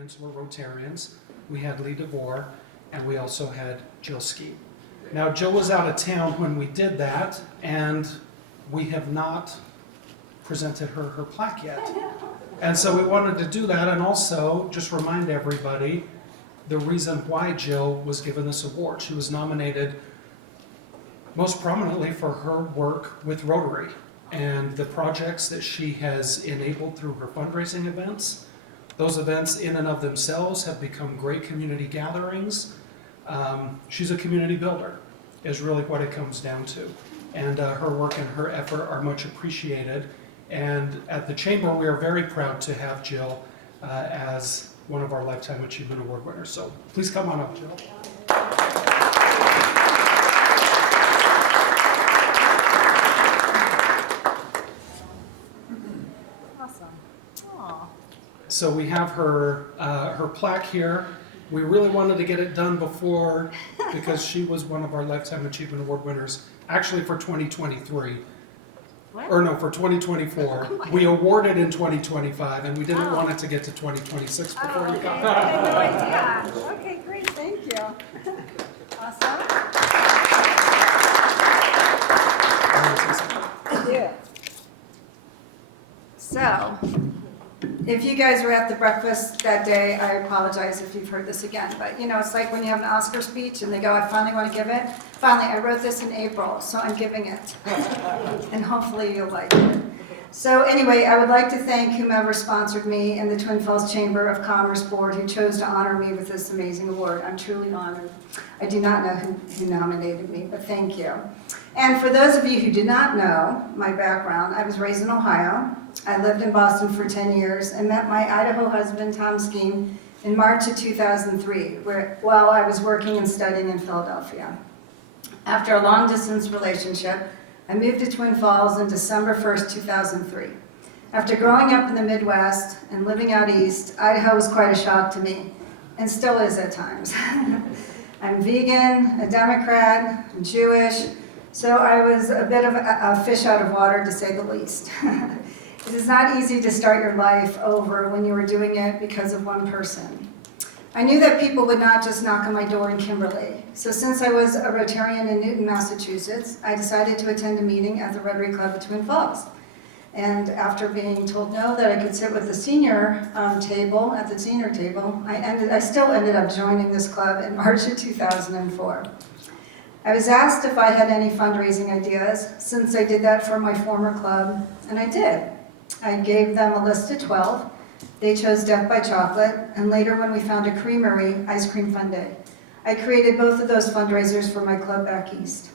custodians were Rotarians. We had Lee DeVore, and we also had Jill Skeem. Now, Jill was out of town when we did that, and we have not presented her plaque yet. And so we wanted to do that, and also just remind everybody the reason why Jill was given this award. She was nominated most prominently for her work with Rotary and the projects that she has enabled through her fundraising events. Those events in and of themselves have become great community gatherings. She's a community builder, is really what it comes down to. And her work and her effort are much appreciated. And at the Chamber, we are very proud to have Jill as one of our Lifetime Achievement Award winners. So please come on up, Jill. Awesome. Aww. So we have her plaque here. We really wanted to get it done before, because she was one of our Lifetime Achievement Award winners, actually for 2023. What? Or no, for 2024. We awarded in 2025, and we didn't want it to get to 2026 before you okay. got I had no idea. Okay, great, thank you. Awesome. it. So, if you guys were at the breakfast that day, I apologize if you've heard this again, but you know, it's like when you have an Oscar speech and they go, I finally want to give it. Finally, I wrote this in April, so I'm giving it. And hopefully you'll like it. So anyway, I would like to thank whomever sponsored me and the Twin Falls Chamber of Commerce Board who chose to honor me with this amazing award. I'm truly honored. I do not know who nominated me, but thank you. And for those of you who do not know my background, I was raised in Ohio. I lived in Boston for 10 years and met my Idaho husband, Tom Skeem, in March of 2003, while I was working and studying in Philadelphia. After a long-distance relationship, I moved to Twin Falls on December 1st, 2003. After growing up in the Midwest and living out east, Idaho was quite a shock to me, and still is at times. I'm vegan, a Democrat, I'm Jewish, so I was a bit of a fish out of water, to say the least. It is not easy to start your life over when you are doing it because of one person. I knew that people would not just knock on my door in Kimberly. So since I was a Rotarian in Newton, Massachusetts, I decided to attend a meeting at the Rotary Club of Twin Falls. And after being told no, that I could sit with the senior table, at the senior table, I still ended up joining this club in March of 2004. I was asked if I had any fundraising ideas, since I did that for my former club, and I did. I gave them a list of 12. They chose Death by Chocolate, and later when we found a creamery, Ice Cream Fun Day. I created both of those fundraisers for my club back east.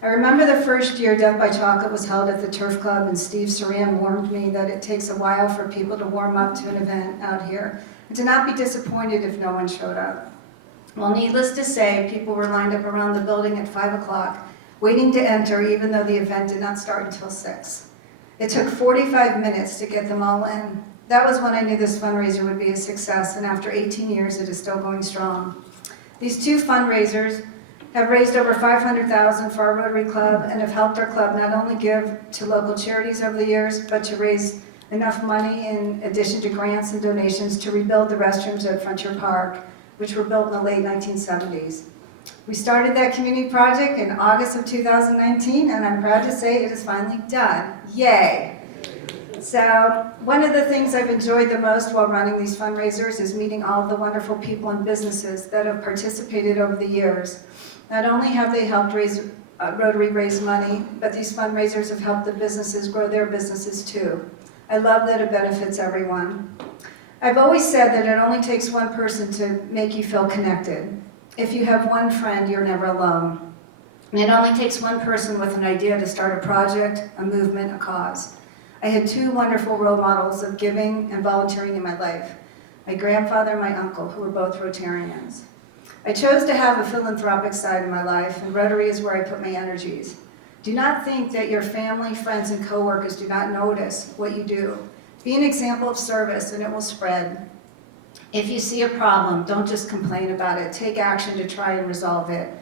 I remember the first year Death by Chocolate was held at the Turf Club, and Steve Saran warned me that it takes a while for people to warm up to an event out here, and to not be disappointed if no one showed up. Well, needless to say, people were lined up around the building at 5 o'clock, waiting to enter even though the event did not start until 6. It took 45 minutes to get them all in. That was when I knew this fundraiser would be a success, and after 18 years, it is still going strong. These two fundraisers have raised over $500,000 for our Rotary Club and have helped our club not only give to local charities over the years, but to raise enough money in addition to grants and donations to rebuild the restrooms at Frontier Park, which were built in the late 1970s. We started that community project in August of 2019, and I'm proud to say it is finally done. Yay! So one of the things I've enjoyed the most while running these fundraisers is meeting all of the wonderful people and businesses that have participated over the years. Not only have they helped Rotary raise money, but these fundraisers have helped the businesses grow their businesses too. I love that it benefits everyone. I've always said that it only takes one person to make you feel connected. If you have one friend, you're never alone. And it only takes one person with an idea to start a project, a movement, a cause. I had two wonderful role models of giving and volunteering in my life. My grandfather and my uncle, who were both Rotarians. I chose to have a philanthropic side in my life, and Rotary is where I put my energies. Do not think that your family, friends, and coworkers do not notice what you do. Be an example of service, and it will spread. If you see a problem, don't just complain about it. Take action to try and resolve it.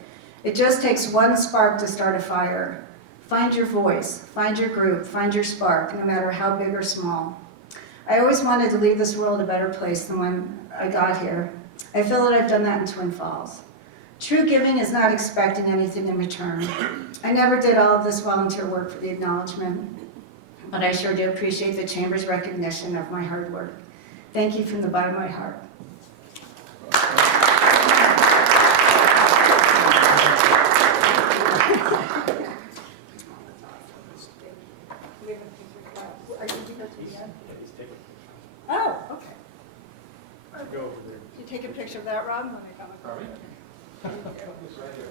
It just takes one spark to start a fire. Find your voice, find your group, find your spark, no matter how big or small. I always wanted to leave this world a better place than when I got here. I feel that I've done that in Twin Falls. True giving is not expecting anything in return. I never did all of this volunteer work for the acknowledgement, but I sure do appreciate the Chamber's recognition of my hard work. Thank you from the bottom of my heart. Oh, okay. Go over there. You take a picture of that, Rob? Let me come. Sorry? Thank you. Right here.